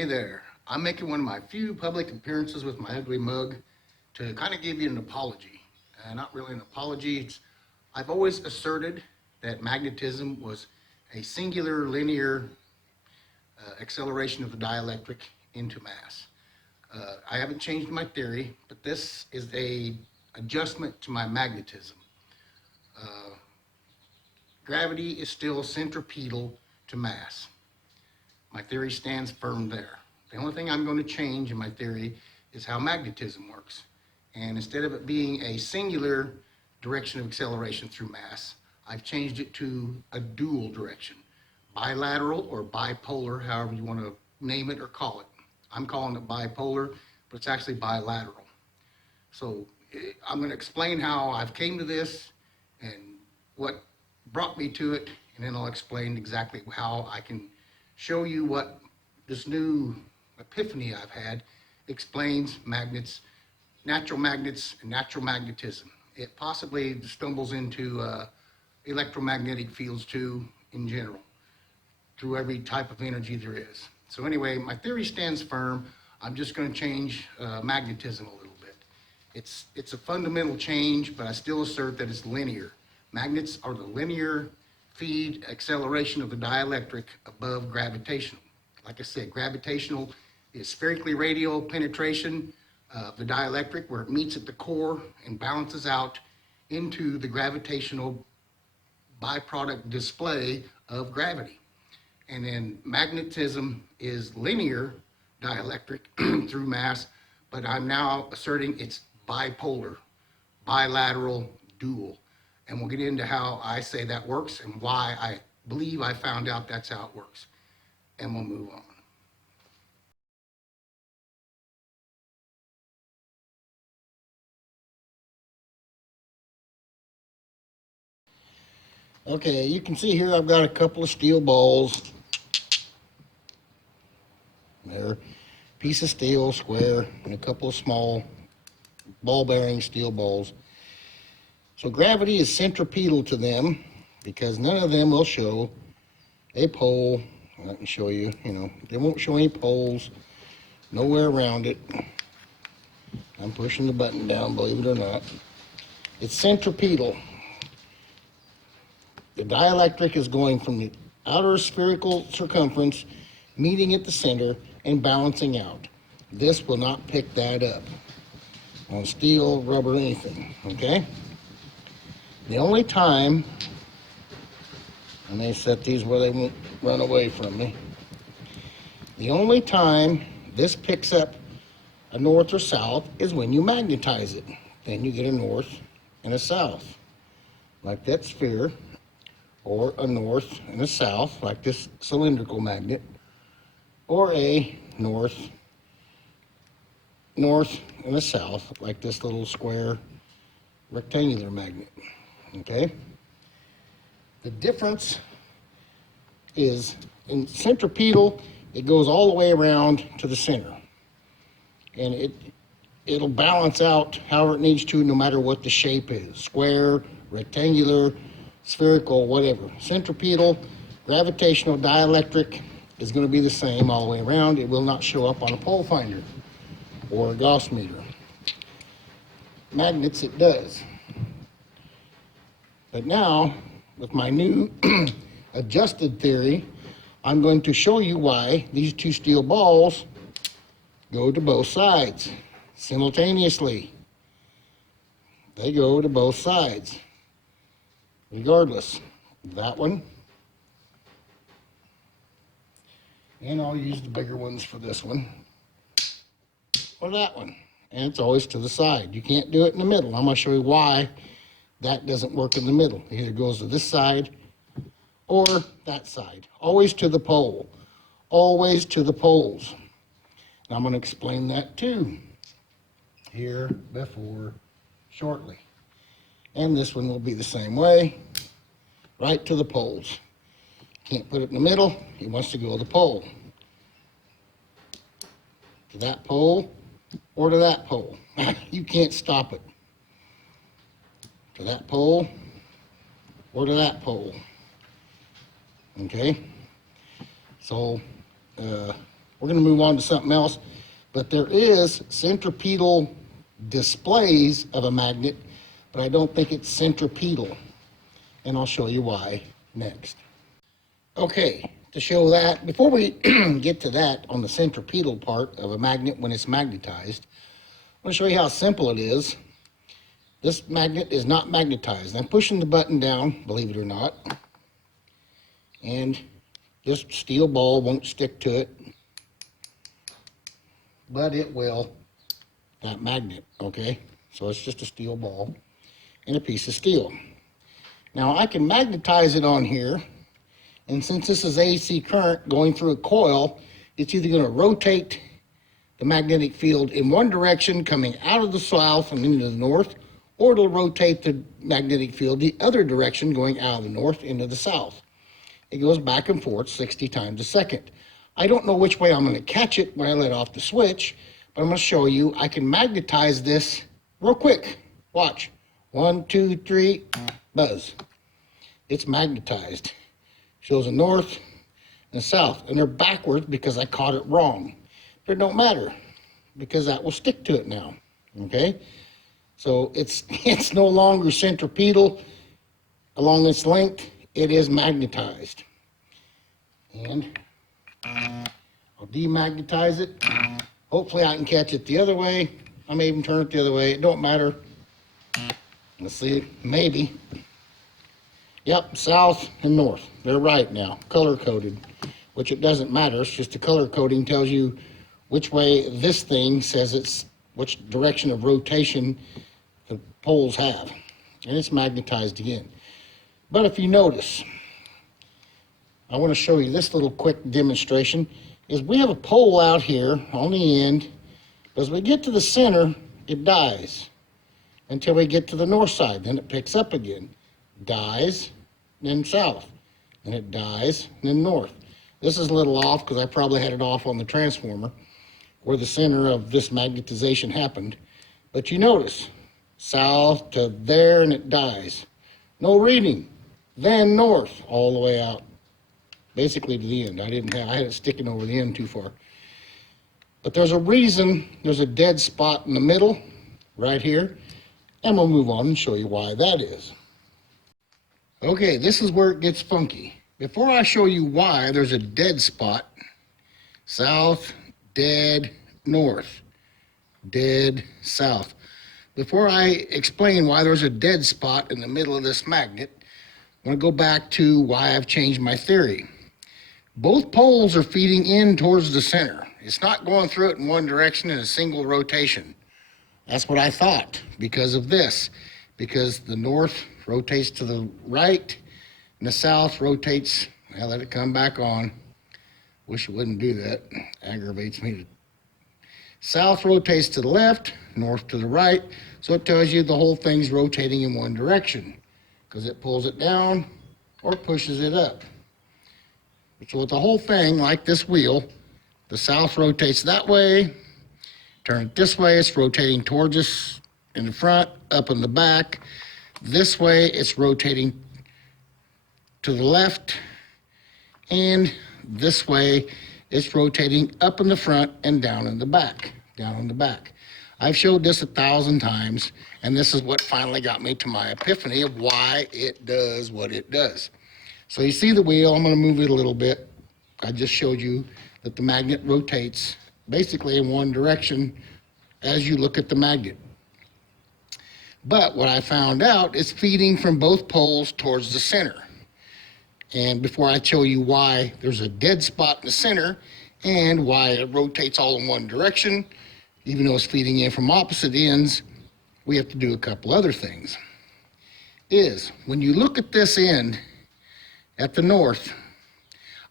Hey there, I'm making one of my few public appearances with my ugly mug to kind of give you an apology. Not really an apology, I've always asserted that magnetism was a singular linear acceleration of the dielectric into mass. I haven't changed my theory, but this is a adjustment to my magnetism. Gravity is still centripetal to mass. My theory stands firm there. The only thing I'm going to change in my theory is how magnetism works. And instead of it being a singular direction of acceleration through mass, I've changed it to a dual direction. Bilateral or bipolar, however you want to name it or call it. I'm calling it bipolar, but it's actually bilateral. So I'm going to explain how I've came to this and what brought me to it, and then I'll explain exactly how I can show you what this new epiphany I've had explains magnets, natural magnets, and natural magnetism. It possibly stumbles into electromagnetic fields too in general, through every type of energy there is. So anyway, my theory stands firm. I'm just going to change magnetism a little bit. It's a fundamental change, but I still assert that it's linear. Magnets are the linear feed acceleration of the dielectric above gravitational. Like I said, gravitational is spherically radial penetration of the dielectric where it meets at the core and balances out into the gravitational byproduct display of gravity. And then magnetism is linear dielectric through mass, but I'm now asserting it's bipolar, bilateral, dual. And we'll get into how I say that works and why I believe I found out that's how it works. And we'll move on. Okay, you can see here I've got a couple of steel balls. There, piece of steel, square, and a couple of small ball-bearing steel balls. So gravity is centripetal to them because none of them will show a pole. I can show you, they won't show any poles, nowhere around it. I'm pushing the button down, believe it or not. It's centripetal. The dielectric is going from the outer spherical circumference, meeting at the center, and balancing out. This will not pick that up on steel, rubber, anything, okay? The only time, I may set these where they won't run away from me. The only time this picks up a north or south is when you magnetize it. Then you get a north and a south, like that sphere, or a north and a south, like this cylindrical magnet, or a north and a south, like this little square rectangular magnet, okay? The difference is in centripetal, it goes all the way around to the center. And it'll balance out however it needs to, no matter what the shape is, square, rectangular, spherical, whatever. Centripetal, gravitational, dielectric is going to be the same all the way around. It will not show up on a pole finder or a Gauss meter. Magnets, it does. But now, with my new adjusted theory, I'm going to show you why these two steel balls go to both sides simultaneously. They go to both sides, regardless. That one, and I'll use the bigger ones for this one, or that one, and it's always to the side. You can't do it in the middle. I'm going to show you why that doesn't work in the middle. It either goes to this side or that side. Always to the pole. Always to the poles. And I'm going to explain that too here before shortly. And this one will be the same way, right to the poles. Can't put it in the middle. It wants to go to the pole. To that pole or to that pole. You can't stop it. To that pole or to that pole. Okay? So, We're going to move on to something else. But there is centripetal displays of a magnet, but I don't think it's centripetal. And I'll show you why next. Okay, to show that, before we get to that on the centripetal part of a magnet when it's magnetized, I'm going to show you how simple it is. This magnet is not magnetized. I'm pushing the button down, believe it or not, and this steel ball won't stick to it, but it will, that magnet, okay? So it's just a steel ball and a piece of steel. Now I can magnetize it on here, and since this is AC current going through a coil, it's either going to rotate the magnetic field in one direction coming out of the south and into the north, or it'll rotate the magnetic field the other direction going out of the north into the south. It goes back and forth 60 times a second. I don't know which way I'm going to catch it when I let off the switch, but I'm going to show you I can magnetize this real quick. Watch. 1, 2, 3, buzz. It's magnetized. Shows a north and a south, and they're backwards because I caught it wrong. But it don't matter because that will stick to it now. Okay? So it's no longer centripetal along this length. It is magnetized. And I'll demagnetize it. Hopefully I can catch it the other way. I may even turn it the other way. It don't matter. Let's see, maybe. Yep, south and north. They're right now, color coded, which it doesn't matter. It's just the color coding tells you which way this thing says it's, which direction of rotation the poles have. And it's magnetized again. But if you notice, I want to show you this little quick demonstration, is we have a pole out here on the end, but as we get to the center, it dies until we get to the north side. Then it picks up again, dies, then south, and it dies, then north. This is a little off because I probably had it off on the transformer where the center of this magnetization happened. But you notice, south to there, and it dies. No reading. Then north, all the way out, basically to the end. I had it sticking over the end too far. But there's a reason there's a dead spot in the middle, right here, and we'll move on and show you why that is. Okay, this is where it gets funky. Before I show you why there's a dead spot, south, dead, north, dead, south. Before I explain why there's a dead spot in the middle of this magnet, I want to go back to why I've changed my theory. Both poles are feeding in towards the center. It's not going through it in one direction in a single rotation. That's what I thought because of this. Because the north rotates to the right and the south rotates, well, let it come back on. Wish it wouldn't do that. Aggravates me. South rotates to the left, north to the right. So it tells you the whole thing's rotating in one direction because it pulls it down or pushes it up. So with the whole thing, like this wheel, the south rotates that way, turn it this way, it's rotating towards us in the front, up in the back. This way, it's rotating to the left, and this way, it's rotating up in the front and down in the back, down in the back. I've showed this 1,000 times, and this is what finally got me to my epiphany of why it does what it does. So you see the wheel, I'm going to move it a little bit. I just showed you that the magnet rotates basically in one direction as you look at the magnet. But what I found out is feeding from both poles towards the center. And before I show you why there's a dead spot in the center and why it rotates all in one direction, even though it's feeding in from opposite ends, we have to do a couple other things. Is when you look at this end at the north,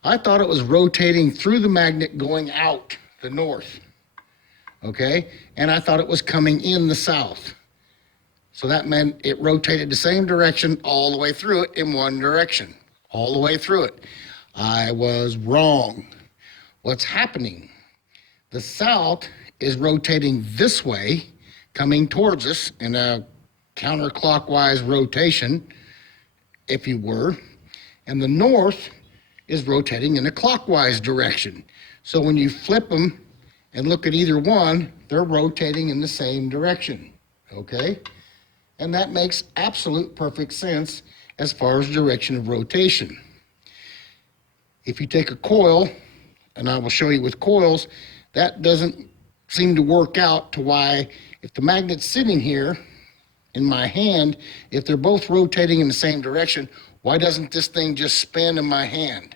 I thought it was rotating through the magnet going out the north, okay? And I thought it was coming in the south. So that meant it rotated the same direction all the way through it in one direction, all the way through it. I was wrong. What's happening? The south is rotating this way, coming towards us in a counterclockwise rotation, if you were, and the north is rotating in a clockwise direction. So when you flip them and look at either one, they're rotating in the same direction, okay? And that makes absolute perfect sense as far as direction of rotation. If you take a coil, and I will show you with coils, that doesn't seem to work out to why, if the magnet's sitting here in my hand, if they're both rotating in the same direction, why doesn't this thing just spin in my hand?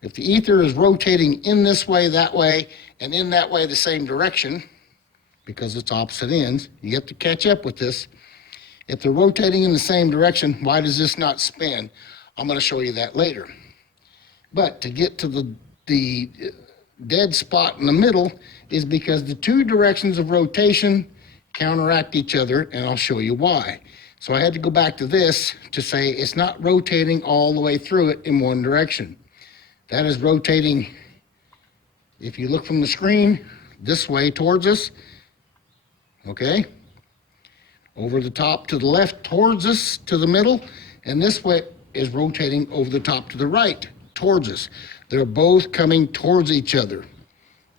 If the ether is rotating in this way, that way, and in that way the same direction, because it's opposite ends, you have to catch up with this. If they're rotating in the same direction, why does this not spin? I'm going to show you that later. But to get to the dead spot in the middle is because the two directions of rotation counteract each other, and I'll show you why. So I had to go back to this to say it's not rotating all the way through it in one direction. That is rotating, if you look from the screen, this way towards us, okay? Over the top to the left towards us to the middle, and this way is rotating over the top to the right towards us. They're both coming towards each other.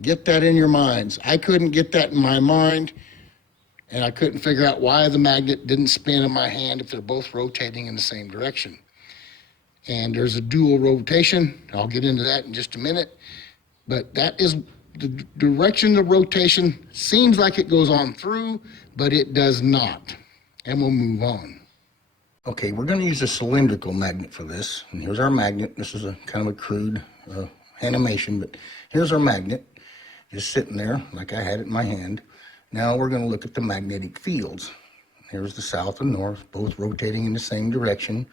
Get that in your minds. I couldn't get that in my mind, and I couldn't figure out why the magnet didn't spin in my hand if they're both rotating in the same direction. And there's a dual rotation. I'll get into that in just a minute. But that is the direction of rotation. Seems like it goes on through, but it does not. And we'll move on. Okay, we're going to use a cylindrical magnet for this. And here's our magnet. This is a kind of a crude animation, but here's our magnet, just sitting there like I had it in my hand. Now we're going to look at the magnetic fields. Here's the south and north, both rotating in the same direction.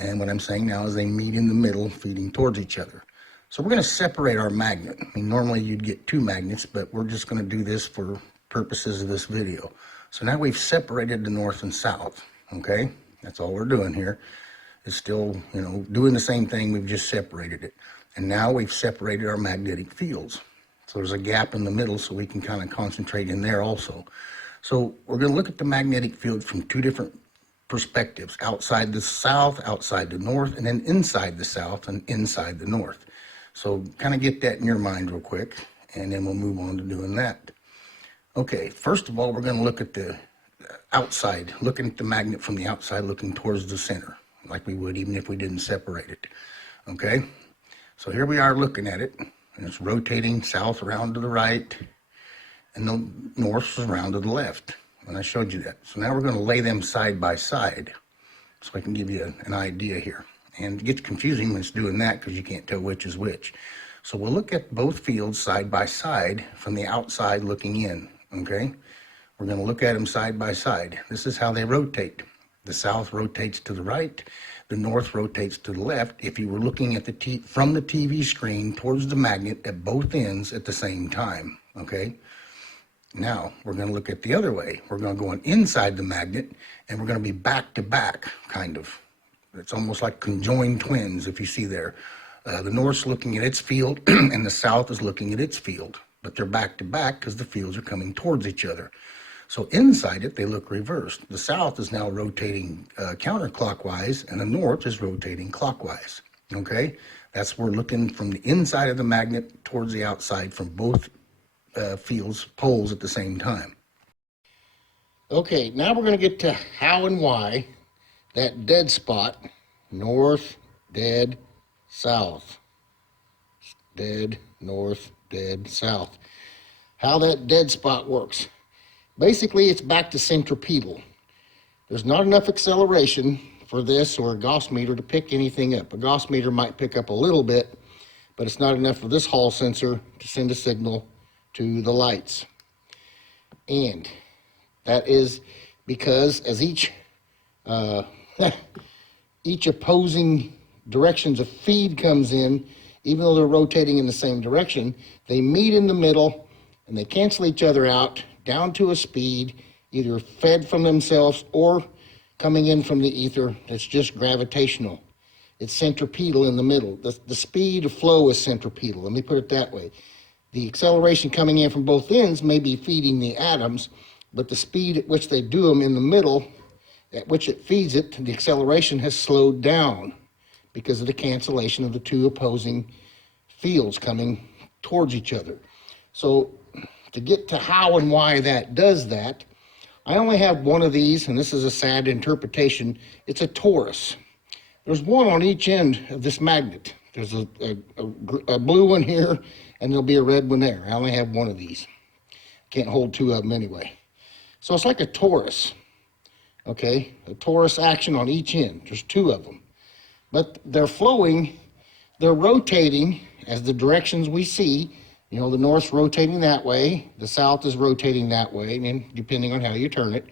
And what I'm saying now is they meet in the middle, feeding towards each other. So we're going to separate our magnet. I mean, normally you'd get two magnets, but we're just going to do this for purposes of this video. So now we've separated the north and south, okay? That's all we're doing here. It's still, you know, doing the same thing, we've just separated it. And now we've separated our magnetic fields. So there's a gap in the middle so we can kind of concentrate in there also. So we're going to look at the magnetic field from two different perspectives, outside the south, outside the north, and then inside the south and inside the north. So kind of get that in your mind real quick, and then we'll move on to doing that. Okay, first of all, we're going to look at the outside, looking at the magnet from the outside, looking towards the center, like we would even if we didn't separate it. Okay, so here we are looking at it, and it's rotating south around to the right, and the north is around to the left. And I showed you that. So now we're going to lay them side by side so I can give you an idea here. And it gets confusing when it's doing that because you can't tell which is which. So we'll look at both fields side by side from the outside looking in, okay? We're going to look at them side by side. This is how they rotate. The south rotates to the right. The north rotates to the left if you were looking at from the TV screen towards the magnet at both ends at the same time, okay? Now, we're going to look at the other way. We're going to go on inside the magnet, and we're going to be back to back, kind of. It's almost like conjoined twins, if you see there. The north's looking at its field, and the south is looking at its field. But they're back to back because the fields are coming towards each other. So inside it, they look reversed. The south is now rotating counterclockwise, and the north is rotating clockwise. Okay? That's we're looking from the inside of the magnet towards the outside from both poles at the same time. Okay, now we're going to get to how and why that dead spot, north, dead, south, dead, north, dead, south, how that dead spot works. Basically, it's back to centripetal. There's not enough acceleration for this or a Gauss meter to pick anything up. A Gauss meter might pick up a little bit, but it's not enough for this Hall sensor to send a signal to the lights. And that is because as each opposing directions of feed comes in, even though they're rotating in the same direction, they meet in the middle and they cancel each other out down to a speed either fed from themselves or coming in from the ether that's just gravitational. It's centripetal in the middle. The speed of flow is centripetal. Let me put it that way. The acceleration coming in from both ends may be feeding the atoms, but the speed at which they do them in the middle, at which it feeds it, the acceleration has slowed down because of the cancellation of the two opposing fields coming towards each other. So to get to how and why that does that, I only have one of these, and this is a sad interpretation. It's a torus. There's one on each end of this magnet. There's a blue one here, and there'll be a red one there. I only have one of these. Can't hold two of them anyway. So it's like a torus, okay? A torus action on each end. There's two of them. But they're flowing, they're rotating as the directions we see. You know, the north's rotating that way, the south is rotating that way, I mean, depending on how you turn it.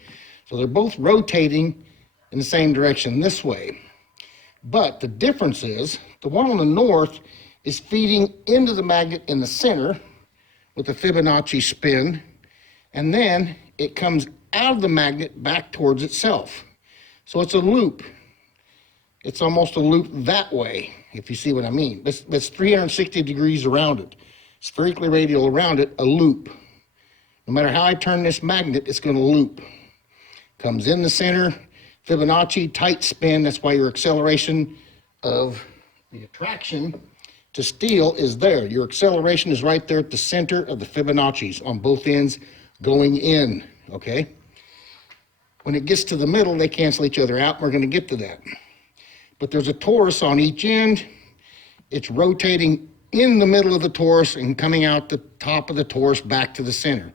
So they're both rotating in the same direction this way. But the difference is, the one on the north is feeding into the magnet in the center with a Fibonacci spin, and then it comes out of the magnet back towards itself. So it's a loop. It's almost a loop that way, if you see what I mean. That's 360 degrees around it. Spherically radial around it, a loop. No matter how I turn this magnet, it's going to loop. Comes in the center, Fibonacci, tight spin. That's why your acceleration of the attraction to steel is there. Your acceleration is right there at the center of the Fibonacci's on both ends going in, okay? When it gets to the middle, they cancel each other out. We're going to get to that. But there's a torus on each end. It's rotating in the middle of the torus and coming out the top of the torus back to the center.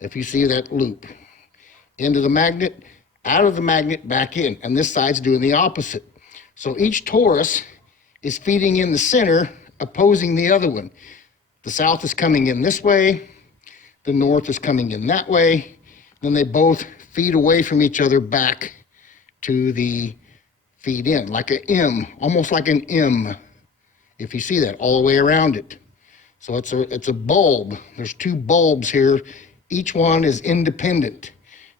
If you see that loop. Into the magnet, out of the magnet, back in. And this side's doing the opposite. So each torus is feeding in the center, opposing the other one. The south is coming in this way. The north is coming in that way. Then they both feed away from each other back to the feed in, like an M, almost like an M. If you see that, all the way around it. So it's a bulb. There's two bulbs here. Each one is independent.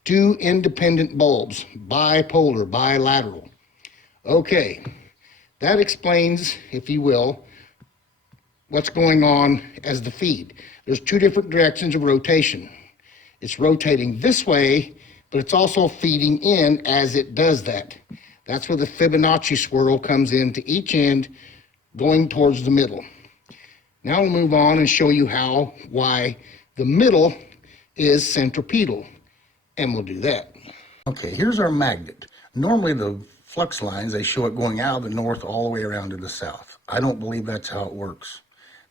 Two independent bulbs, bipolar, bilateral. Okay, that explains, if you will, what's going on as the feed. There's two different directions of rotation. It's rotating this way, but it's also feeding in as it does that. That's where the Fibonacci swirl comes into each end, going towards the middle. Now we'll move on and show you why the middle is centripetal, and we'll do that. Okay, here's our magnet. Normally the flux lines, they show it going out of the north all the way around to the south. I don't believe that's how it works.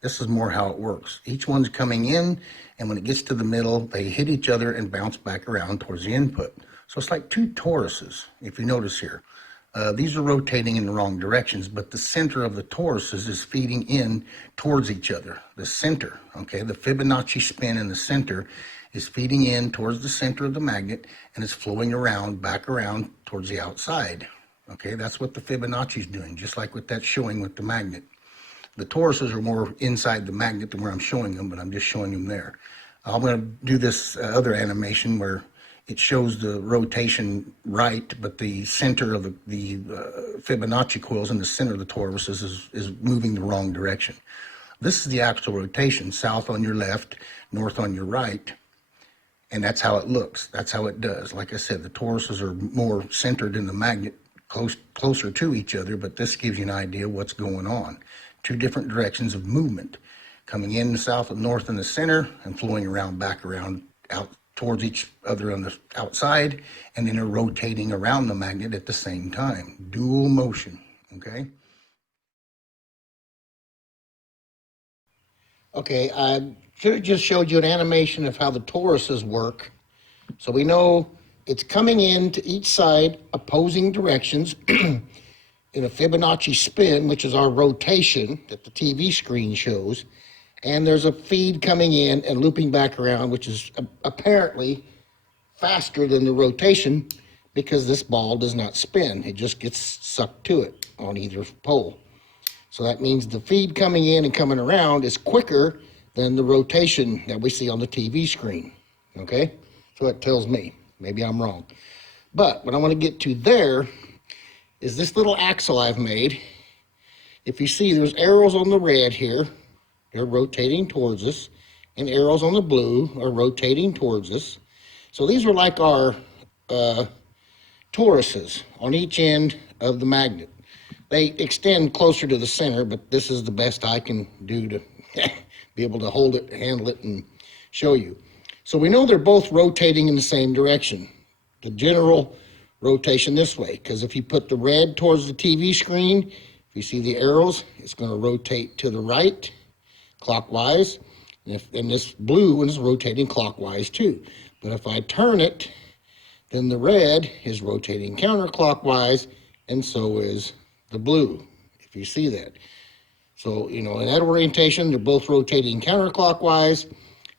This is more how it works. Each one's coming in, and when it gets to the middle, they hit each other and bounce back around towards the input. So it's like two toruses, if you notice here. These are rotating in the wrong directions, but the center of the toruses is feeding in towards each other. The center, okay, the Fibonacci spin in the center is feeding in towards the center of the magnet, and it's flowing around, back around towards the outside. Okay, that's what the Fibonacci is doing, just like what that's showing with the magnet. The toruses are more inside the magnet than where I'm showing them, but I'm just showing them there. I'm going to do this other animation where it shows the rotation right, but the center of the Fibonacci coils in the center of the torus is moving the wrong direction. This is the actual rotation, south on your left, north on your right, and that's how it looks. That's how it does. Like I said, the toruses are more centered in the magnet, closer to each other, but this gives you an idea of what's going on. Two different directions of movement, coming in the south and north in the center and flowing around, back around, out towards each other on the outside, and then they're rotating around the magnet at the same time. Dual motion, okay? Okay, I should have just showed you an animation of how the toruses work. So we know it's coming in to each side, opposing directions, in a Fibonacci spin, which is our rotation that the TV screen shows. And there's a feed coming in and looping back around, which is apparently faster than the rotation because this ball does not spin. It just gets sucked to it on either pole. So that means the feed coming in and coming around is quicker than the rotation that we see on the TV screen, okay? So it tells me. Maybe I'm wrong. But what I want to get to there is this little axle I've made. If you see, there's arrows on the red here. They're rotating towards us, and arrows on the blue are rotating towards us. So these are like our toruses on each end of the magnet. They extend closer to the center, but this is the best I can do to be able to hold it, handle it, and show you. So we know they're both rotating in the same direction. The general rotation this way, because if you put the red towards the TV screen, if you see the arrows, it's going to rotate to the right, clockwise, and this blue one is rotating clockwise too. But if I turn it, then the red is rotating counterclockwise, and so is the blue, if you see that. So, in that orientation, they're both rotating counterclockwise.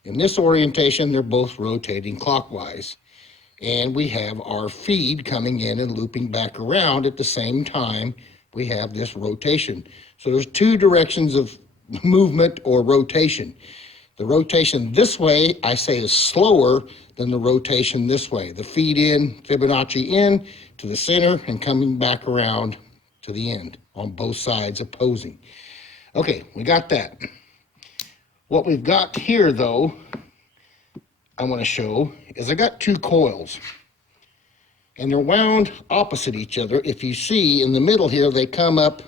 In this orientation, they're both rotating clockwise. And we have our feed coming in and looping back around at the same time we have this rotation. So there's two directions of movement or rotation. The rotation this way, I say, is slower than the rotation this way. The feed in, Fibonacci in to the center and coming back around to the end on both sides opposing. Okay, we got that. What we've got here, though, I want to show is I got two coils. And they're wound opposite each other. If you see in the middle here, they come up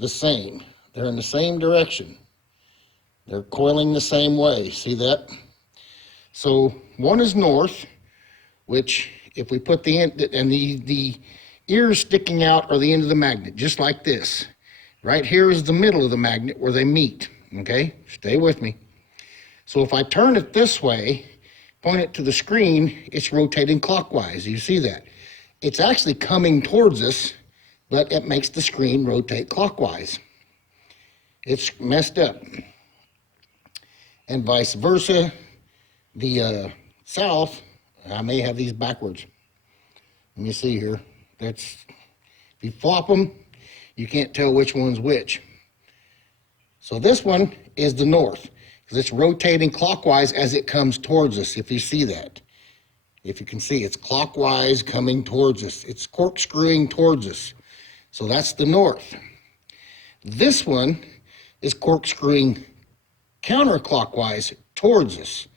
the same. They're in the same direction. They're coiling the same way. See that? So one is north, which if we put the end, and the ears sticking out are the end of the magnet, just like this. Right here is the middle of the magnet where they meet. Okay? Stay with me. So if I turn it this way, point it to the screen, it's rotating clockwise. You see that? It's actually coming towards us, but it makes the screen rotate clockwise. It's messed up. And vice versa, the south, I may have these backwards. Let me see here. If you flop them, you can't tell which one's which. So this one is the north, because it's rotating clockwise as it comes towards us, if you see that. If you can see, it's clockwise coming towards us. It's corkscrewing towards us. So that's the north. This one is corkscrewing counterclockwise towards us,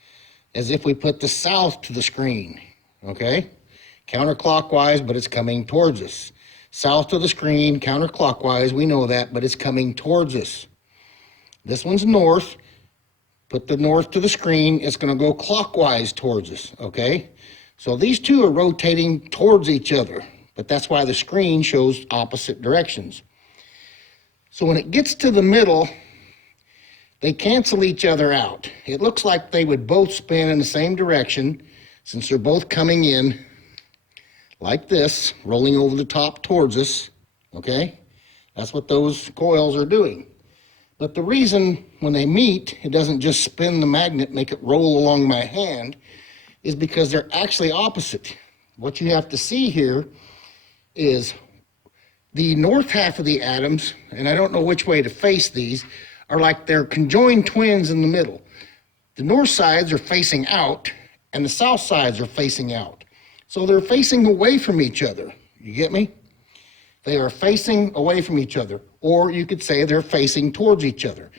as if we put the south to the screen, okay? Counterclockwise, but it's coming towards us. South to the screen, counterclockwise, we know that, but it's coming towards us. This one's north. Put the north to the screen, it's going to go clockwise towards us, okay? So these two are rotating towards each other, but that's why the screen shows opposite directions. So when it gets to the middle, they cancel each other out. It looks like they would both spin in the same direction, since they're both coming in like this, rolling over the top towards us, okay? That's what those coils are doing. But the reason when they meet, it doesn't just spin the magnet, make it roll along my hand, is because they're actually opposite. What you have to see here is the north half of the atoms, and I don't know which way to face these, are like they're conjoined twins in the middle. The north sides are facing out, and the south sides are facing out. So they're facing away from each other. You get me? They are facing away from each other, or you could say they're facing towards each other.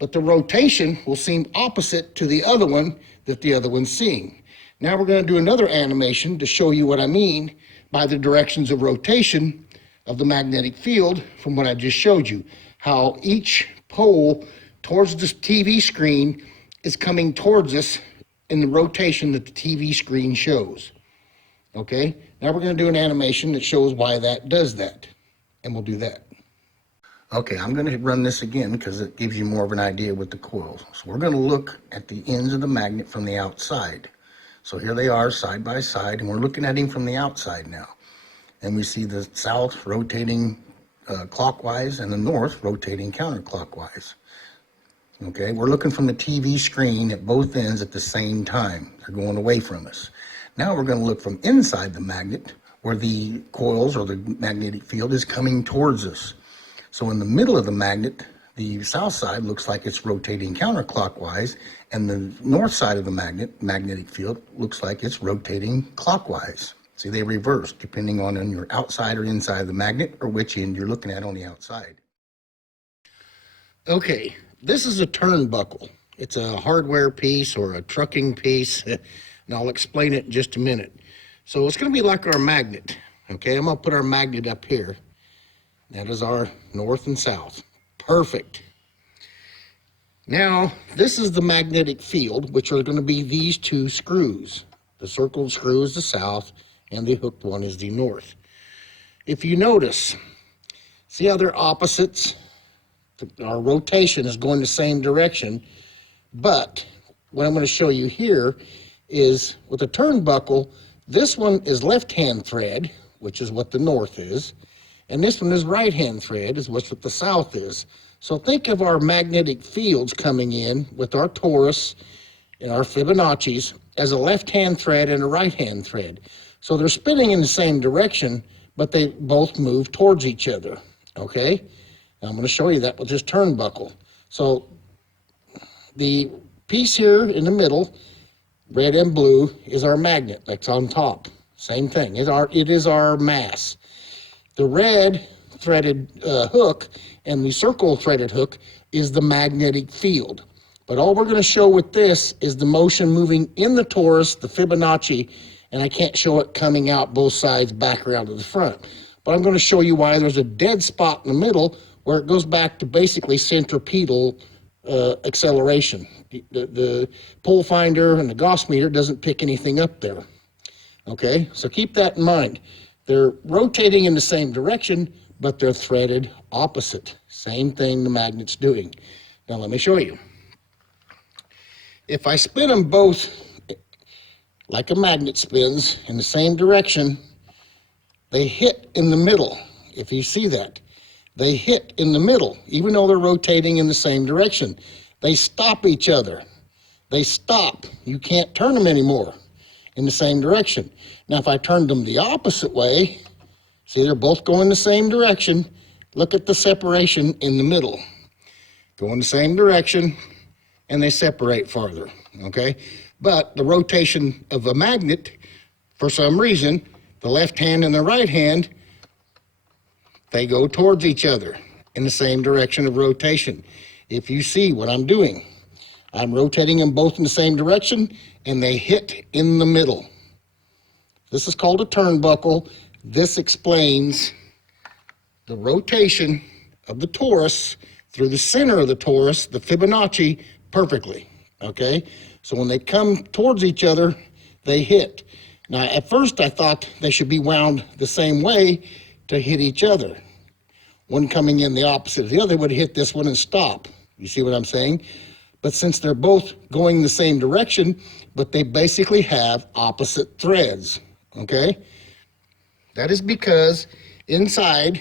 But the rotation will seem opposite to the other one that the other one's seeing. Now we're going to do another animation to show you what I mean by the directions of rotation of the magnetic field from what I just showed you. How each pole towards the TV screen is coming towards us in the rotation that the TV screen shows. Okay, now we're going to do an animation that shows why that does that, and we'll do that. Okay, I'm going to run this again because it gives you more of an idea with the coils. So we're going to look at the ends of the magnet from the outside. So here they are side by side, and we're looking at him from the outside now. And we see the south rotating clockwise and the north rotating counterclockwise. Okay, we're looking from the TV screen at both ends at the same time. They're going away from us. Now we're going to look from inside the magnet where the coils or the magnetic field is coming towards us. So in the middle of the magnet, the south side looks like it's rotating counterclockwise, and the north side of the magnetic field looks like it's rotating clockwise. See, they reverse depending on your outside or inside of the magnet or which end you're looking at on the outside. Okay, this is a turnbuckle. It's a hardware piece or a trucking piece, and I'll explain it in just a minute. So it's going to be like our magnet. Okay, I'm going to put our magnet up here. That is our north and south. Perfect. Now, this is the magnetic field, which are going to be these two screws. The circled screw is the south, and the hooked one is the north. If you notice, see how they're opposites? Our rotation is going the same direction, but what I'm going to show you here is with a turnbuckle, this one is left-hand thread, which is what the north is, and this one is right-hand thread, is what the south is. So think of our magnetic fields coming in with our torus and our Fibonacci's as a left-hand thread and a right-hand thread. So they're spinning in the same direction, but they both move towards each other, okay? Now I'm going to show you that with this turnbuckle. So the piece here in the middle, red and blue, is our magnet that's on top. Same thing, it is our mass. The red threaded hook and the circle threaded hook is the magnetic field. But all we're going to show with this is the motion moving in the torus, the Fibonacci, and I can't show it coming out both sides back around to the front. But I'm going to show you why there's a dead spot in the middle where it goes back to basically centripetal acceleration. The pole finder and the Gauss meter doesn't pick anything up there. Okay, so keep that in mind. They're rotating in the same direction, but they're threaded opposite. Same thing the magnet's doing. Now let me show you. If I spin them both like a magnet spins in the same direction, they hit in the middle. If you see that, they hit in the middle, even though they're rotating in the same direction. They stop each other. They stop. You can't turn them anymore in the same direction. Now, if I turned them the opposite way, see, they're both going the same direction. Look at the separation in the middle. Go in the same direction, and they separate farther, okay? But the rotation of a magnet, for some reason, the left hand and the right hand, they go towards each other in the same direction of rotation. If you see what I'm doing, I'm rotating them both in the same direction, and they hit in the middle. This is called a turnbuckle. This explains the rotation of the torus through the center of the torus, the Fibonacci, perfectly, okay? So when they come towards each other, they hit. Now, at first I thought they should be wound the same way to hit each other. One coming in the opposite of the other would hit this one and stop. You see what I'm saying? But since they're both going the same direction, but they basically have opposite threads, okay? That is because inside,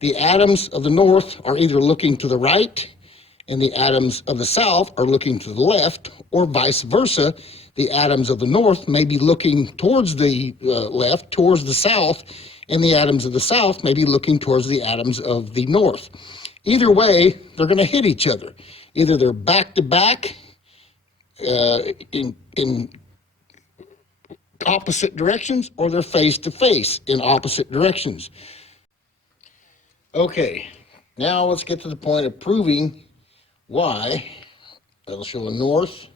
the atoms of the north are either looking to the right and the atoms of the south are looking to the left, or vice versa. The atoms of the north may be looking towards the left, towards the south, and the atoms of the south may be looking towards the atoms of the north. Either way, they're going to hit each other. Either they're back to back in opposite directions, or they're face to face in opposite directions. Okay, now let's get to the point of proving why. That'll show a north,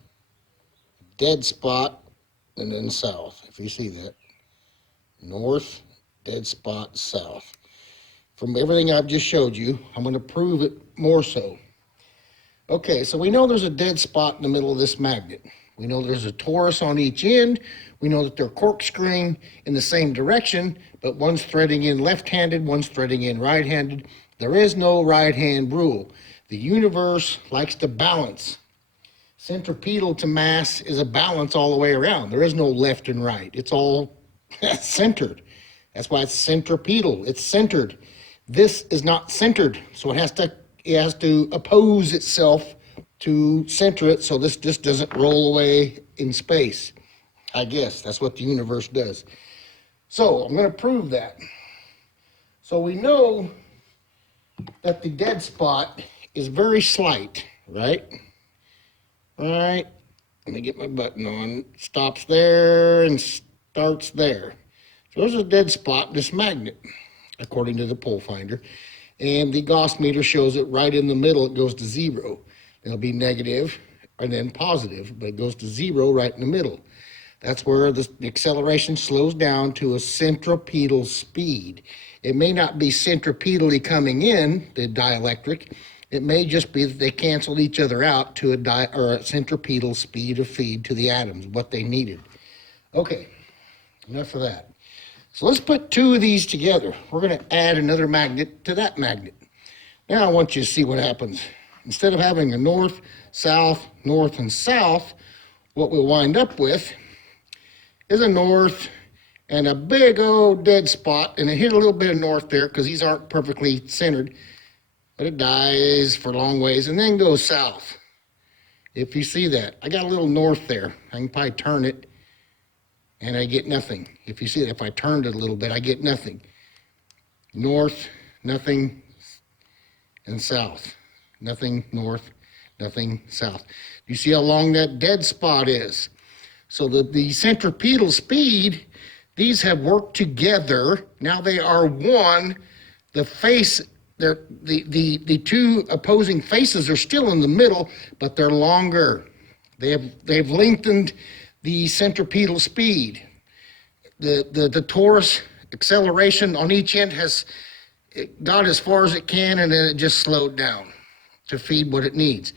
dead spot, and then south. If you see that, north, dead spot, south. From everything I've just showed you, I'm going to prove it more so. Okay, so we know there's a dead spot in the middle of this magnet. We know there's a torus on each end. We know that they're corkscrewing in the same direction, but one's threading in left-handed, one's threading in right-handed. There is no right-hand rule. The universe likes to balance. Centripetal to mass is a balance all the way around. There is no left and right. It's all centered. That's why it's centripetal. It's centered. This is not centered, so it has to oppose itself to center it, so this just doesn't roll away in space. I guess that's what the universe does. So I'm going to prove that. So we know that the dead spot is very slight, right? All right, let me get my button on. Stops there and starts there. So there's a dead spot in this magnet, according to the pole finder. And the Gauss meter shows it right in the middle. It goes to 0. It'll be negative and then positive, but it goes to 0 right in the middle. That's where the acceleration slows down to a centripetal speed. It may not be centripetally coming in, the dielectric, It may just be that they canceled each other out to a centripetal speed of feed to the atoms, what they needed. Okay, enough of that. So let's put two of these together. We're going to add another magnet to that magnet. Now I want you to see what happens. Instead of having a north, and south, what we'll wind up with is a north and a big old dead spot, and it hit a little bit of north there because these aren't perfectly centered, but it dies for a long ways and then goes south. If you see that, I got a little north there. I can probably turn it and I get nothing. If you see that, if I turned it a little bit, I get nothing. North, nothing, and south. Nothing north, nothing south. You see how long that dead spot is? So the centripetal speed, these have worked together. Now they are one. The face, the two opposing faces are still in the middle, but they're longer. They've lengthened the centripetal speed. The torus acceleration on each end has got as far as it can, and then it just slowed down to feed what it needs.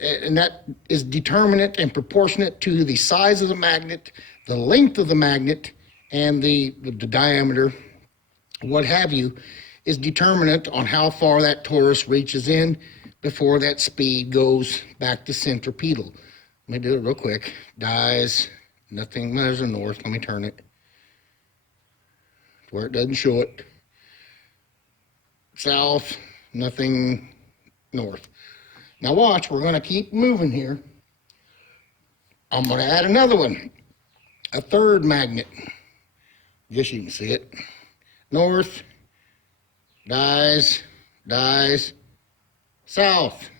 And that is determinate and proportionate to the size of the magnet, the length of the magnet, and the diameter, what have you, is determinant on how far that torus reaches in before that speed goes back to centripetal. Let me do it real quick. Dies, nothing, there's a north. Let me turn it where it doesn't show it. South, nothing, north. Now watch, we're going to keep moving here. I'm going to add another one, a third magnet. Guess you can see it. North, dies, south.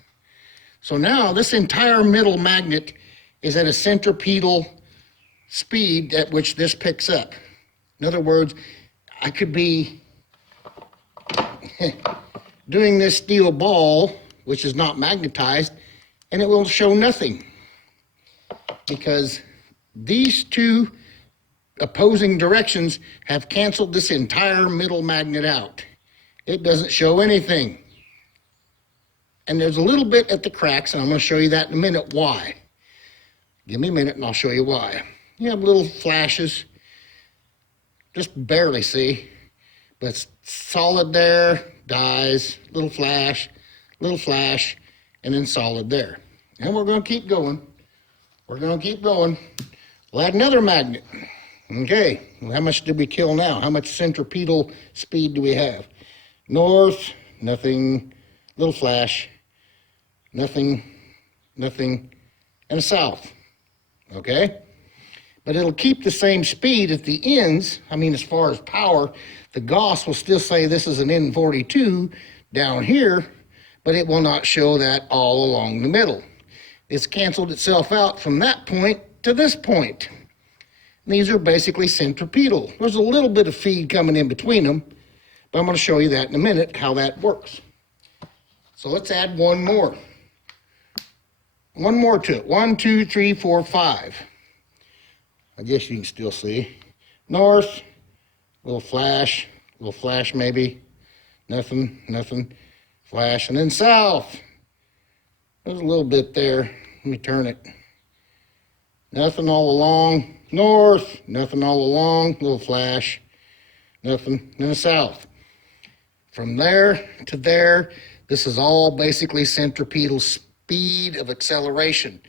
So now this entire middle magnet is at a centripetal speed at which this picks up. In other words, I could be doing this steel ball, which is not magnetized, and it will show nothing because these two opposing directions have canceled this entire middle magnet out. It doesn't show anything. And there's a little bit at the cracks, and I'm going to show you that in a minute why. Give me a minute and I'll show you why. You have little flashes, just barely see, but it's solid there, dies, little flash, and then solid there. And we're going to keep going. We're going to keep going. We'll add another magnet. Okay, well, how much did we kill now? How much centripetal speed do we have? North, nothing, little flash, nothing, and a south. Okay? But it'll keep the same speed at the ends. I mean, as far as power, the Gauss will still say this is an N42 down here, but it will not show that all along the middle. It's canceled itself out from that point to this point. And these are basically centripetal. There's a little bit of feed coming in between them, but I'm going to show you that in a minute, how that works. So let's add one more. One more to it. 1, 2, 3, 4, 5. I guess you can still see. North, little flash maybe. Nothing, flash. And then south. There's a little bit there. Let me turn it. Nothing all along. North, nothing all along. Little flash. Nothing. And then south. From there to there, this is all basically centripetal speed of acceleration.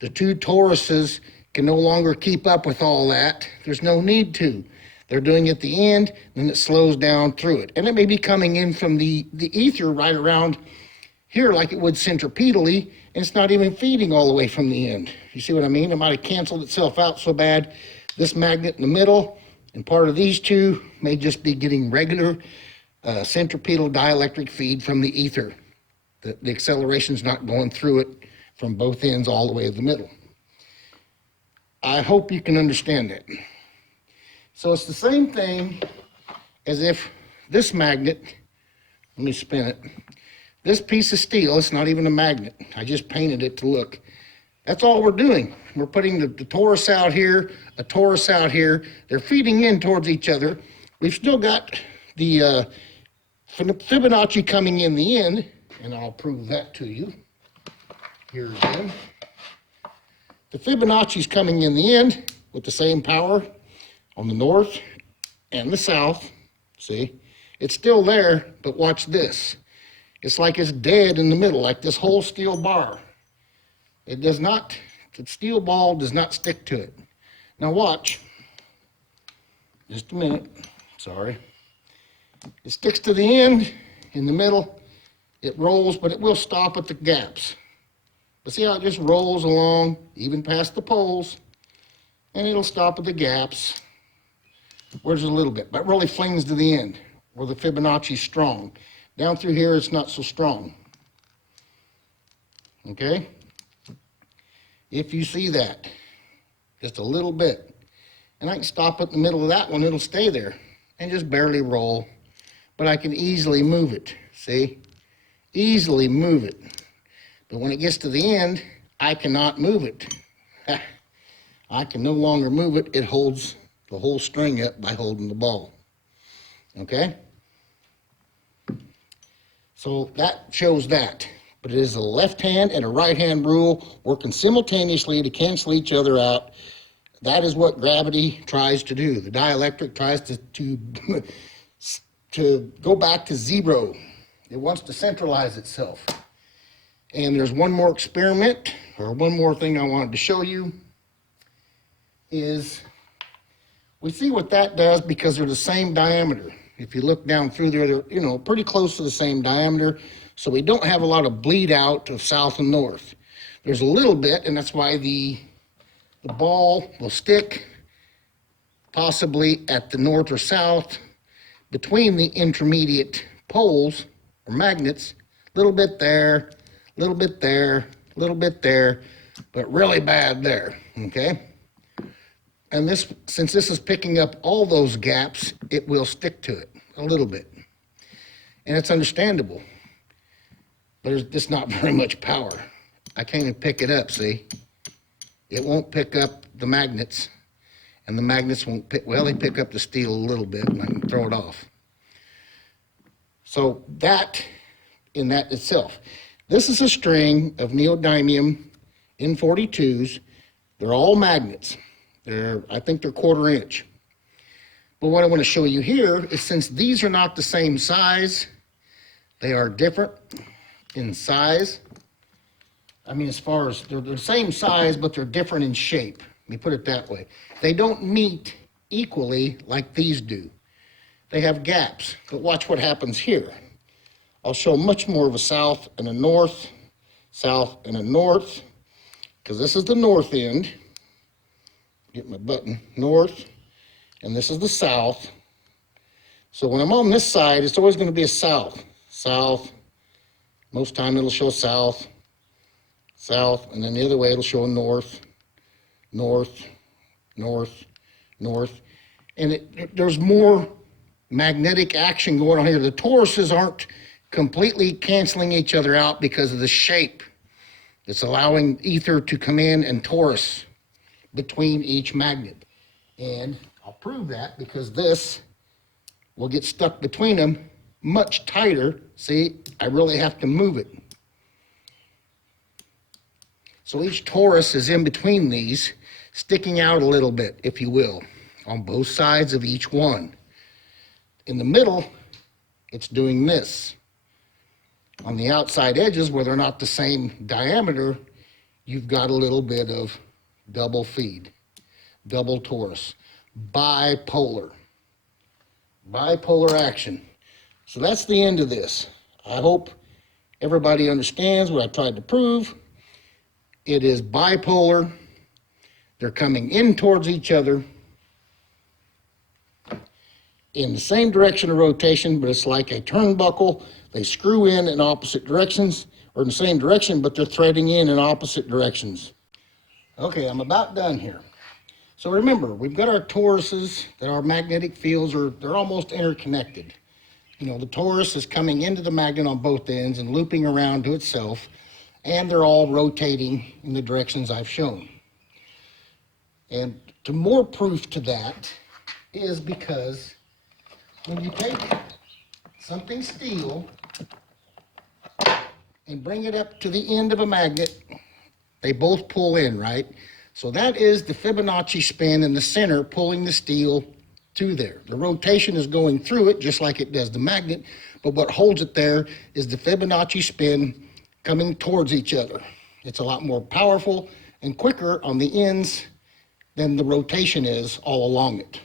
The two toruses can no longer keep up with all that. There's no need to. They're doing it at the end, and it slows down through it. And it may be coming in from the ether right around here like it would centripetally, and it's not even feeding all the way from the end. You see what I mean? It might have canceled itself out so bad. This magnet in the middle and part of these two may just be getting regular centripetal dielectric feed from the ether. The acceleration's not going through it from both ends all the way to the middle. I hope you can understand that. So it's the same thing as if this magnet, let me spin it, this piece of steel, it's not even a magnet. I just painted it to look. That's all we're doing. We're putting the torus out here, a torus out here. They're feeding in towards each other. We've still got the Fibonacci coming in the end, and I'll prove that to you here again. The Fibonacci is coming in the end with the same power on the north and the south. See, it's still there, but watch this. It's like it's dead in the middle, like this whole steel bar. It does not, the steel ball does not stick to it. Now watch, just a minute, sorry. It sticks to the end, in the middle, it rolls, but it will stop at the gaps. But see how it just rolls along, even past the poles, and it'll stop at the gaps, where there's a little bit, but really flings to the end, where the Fibonacci's strong. Down through here, it's not so strong. Okay? If you see that, just a little bit, and I can stop it in the middle of that one, it'll stay there, and just barely roll, but I can easily move it, see? Easily move it. But when it gets to the end, I cannot move it. I can no longer move it. It holds the whole string up by holding the ball. Okay? So that shows that. But it is a left hand and a right hand rule working simultaneously to cancel each other out. That is what gravity tries to do. The dielectric tries to go back to zero. It wants to centralize itself. And there's one more experiment, or one more thing I wanted to show you, is we see what that does because they're the same diameter. If you look down through there, they're, you know, pretty close to the same diameter, so we don't have a lot of bleed out of south and north. There's a little bit, and that's why the ball will stick possibly at the north or south between the intermediate poles or magnets, a little bit there, a little bit there, a little bit there, but really bad there, okay? And this, since this is picking up all those gaps, it will stick to it a little bit. And it's understandable. There's just not very much power. I can't even pick it up, see? It won't pick up the magnets, and the magnets won't pick, well, they pick up the steel a little bit, and I can throw it off. So that, in that itself. This is a string of neodymium N42s. They're all magnets. I think they're 1/4 inch. But what I want to show you here is, since these are not the same size, they are different in size. I mean, as far as, they're the same size, but they're different in shape. Let me put it that way. They don't meet equally like these do. They have gaps, but watch what happens here. I'll show much more of a south and a north, because this is the north end. Get my button, north, and this is the south. So when I'm on this side, it's always going to be a south, south. Most time it'll show south, south, and then the other way it'll show north, north, north, north. And there's more magnetic action going on here. The toruses aren't completely canceling each other out because of the shape. It's allowing ether to come in and torus between each magnet. And I'll prove that because this will get stuck between them much tighter. See, I really have to move it. So each torus is in between these, sticking out a little bit, if you will, on both sides of each one. In the middle, it's doing this. On the outside edges, where they're not the same diameter, you've got a little bit of double feed, double torus, bipolar action. So that's the end of this. I hope everybody understands what I tried to prove. It is bipolar. They're coming in towards each other in the same direction of rotation, but it's like a turnbuckle. They screw in opposite directions, or in the same direction, but they're threading in opposite directions. Okay, I'm about done here. So remember, we've got our toruses that our magnetic fields they're almost interconnected. You know, the torus is coming into the magnet on both ends and looping around to itself, and they're all rotating in the directions I've shown. And to more proof to that is because when you take something steel and bring it up to the end of a magnet, they both pull in, right? So that is the Fibonacci spin in the center pulling the steel to there. The rotation is going through it just like it does the magnet, but what holds it there is the Fibonacci spin coming towards each other. It's a lot more powerful and quicker on the ends than the rotation is all along it.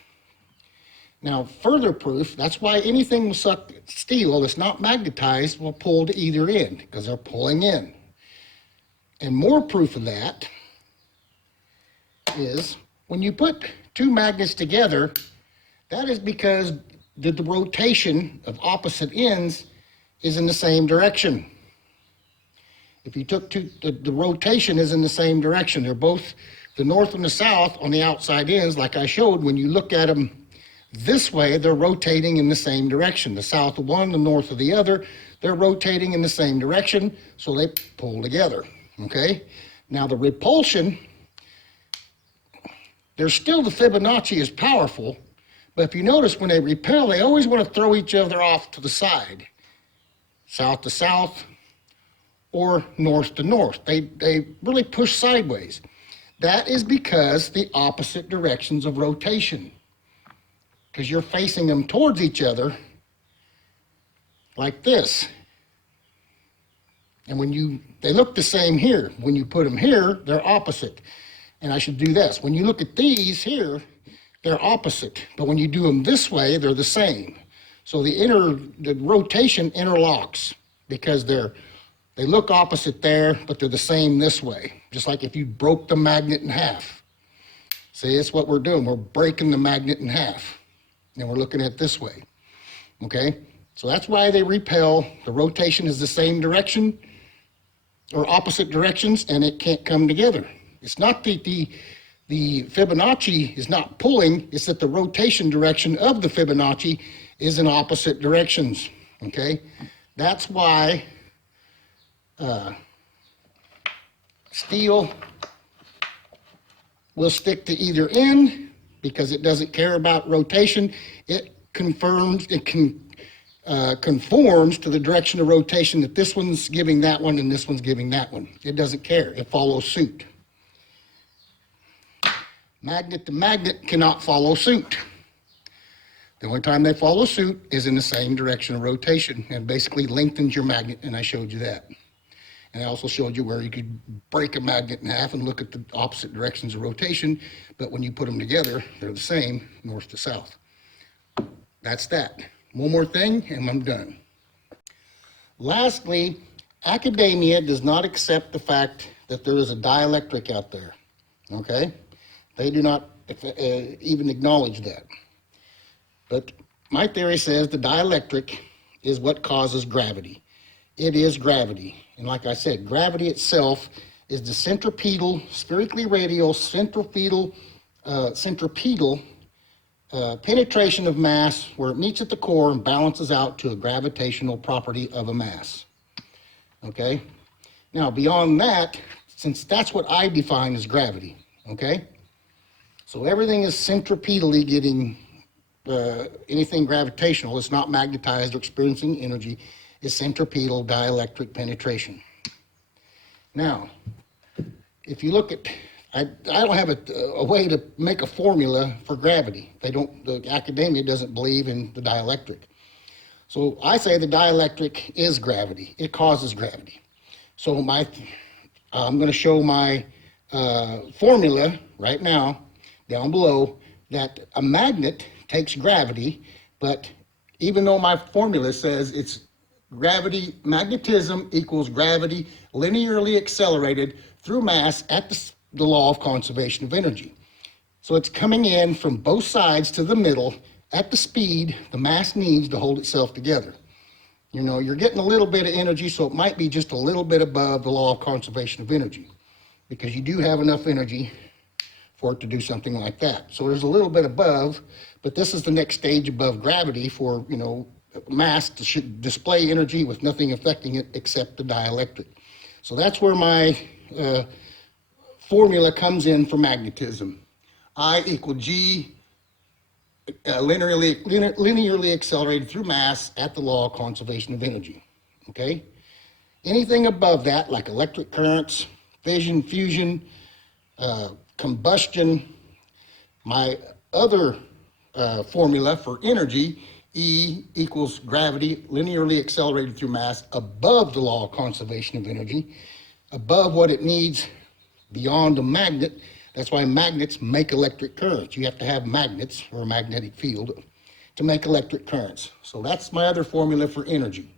Now, further proof, that's why anything with steel that's not magnetized will pull to either end, because they're pulling in. And more proof of that is when you put two magnets together, that is because the rotation of opposite ends is in the same direction. If you took two, the rotation is in the same direction. They're both the north and the south on the outside ends, like I showed. When you look at them this way, they're rotating in the same direction. The south of one, the north of the other, they're rotating in the same direction, so they pull together, okay? Now the repulsion, there's still the Fibonacci is powerful, but if you notice when they repel, they always want to throw each other off to the side, south to south or north to north. They really push sideways. That is because the opposite directions of rotation, because you're facing them towards each other like this. And when they look the same here. When you put them here, they're opposite. And I should do this. When you look at these here, they're opposite. But when you do them this way, they're the same. So the rotation interlocks because they look opposite there, but they're the same this way. Just like if you broke the magnet in half. See, that's what we're doing. We're breaking the magnet in half. And we're looking at it this way. Okay? So that's why they repel. The rotation is the same direction or opposite directions, and it can't come together. It's not that the Fibonacci is not pulling, it's that the rotation direction of the Fibonacci is in opposite directions. Okay? That's why steel will stick to either end because it doesn't care about rotation. It conforms to the direction of rotation that this one's giving that one and this one's giving that one. It doesn't care. It follows suit. Magnet to magnet cannot follow suit. The only time they follow suit is in the same direction of rotation, and basically lengthens your magnet, and I showed you that. And I also showed you where you could break a magnet in half and look at the opposite directions of rotation, but when you put them together, they're the same, north to south. That's that. One more thing, and I'm done. Lastly, academia does not accept the fact that there is a dielectric out there, okay? They do not even acknowledge that. But my theory says the dielectric is what causes gravity. It is gravity. And like I said, gravity itself is the centripetal, spherically radial, centripetal penetration of mass where it meets at the core and balances out to a gravitational property of a mass. Okay? Now, beyond that, since that's what I define as gravity, okay? So everything is centripetally getting anything gravitational, it's not magnetized or experiencing energy, is centripetal dielectric penetration. Now, if you look at, I don't have a way to make a formula for gravity. The academia doesn't believe in the dielectric. So I say the dielectric is gravity. It causes gravity. So I'm going to show my formula right now down below that a magnet takes gravity, but even though my formula says it's gravity, magnetism equals gravity linearly accelerated through mass at the law of conservation of energy. So it's coming in from both sides to the middle at the speed the mass needs to hold itself together. You know, you're getting a little bit of energy, so it might be just a little bit above the law of conservation of energy, because you do have enough energy for it to do something like that. So there's a little bit above, but this is the next stage above gravity for, you know, mass to display energy with nothing affecting it except the dielectric. So that's where my formula comes in for magnetism. I equal G linearly accelerated through mass at the law of conservation of energy. Okay? Anything above that, like electric currents, fission, fusion, combustion, my other formula for energy, E equals gravity linearly accelerated through mass above the law of conservation of energy, above what it needs beyond a magnet. That's why magnets make electric currents. You have to have magnets or a magnetic field to make electric currents. So that's my other formula for energy.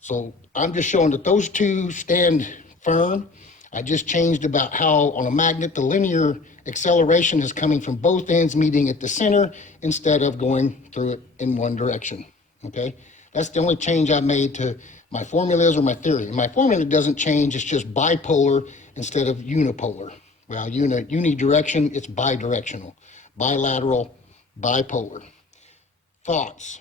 So I'm just showing that those two stand firm. I just changed about how on a magnet the linear acceleration is coming from both ends meeting at the center instead of going through it in one direction. Okay, that's the only change I made to my formulas or my theory. My formula doesn't change, it's just bipolar instead of unipolar. Well, unidirection, it's bidirectional. Bilateral, bipolar. Thoughts?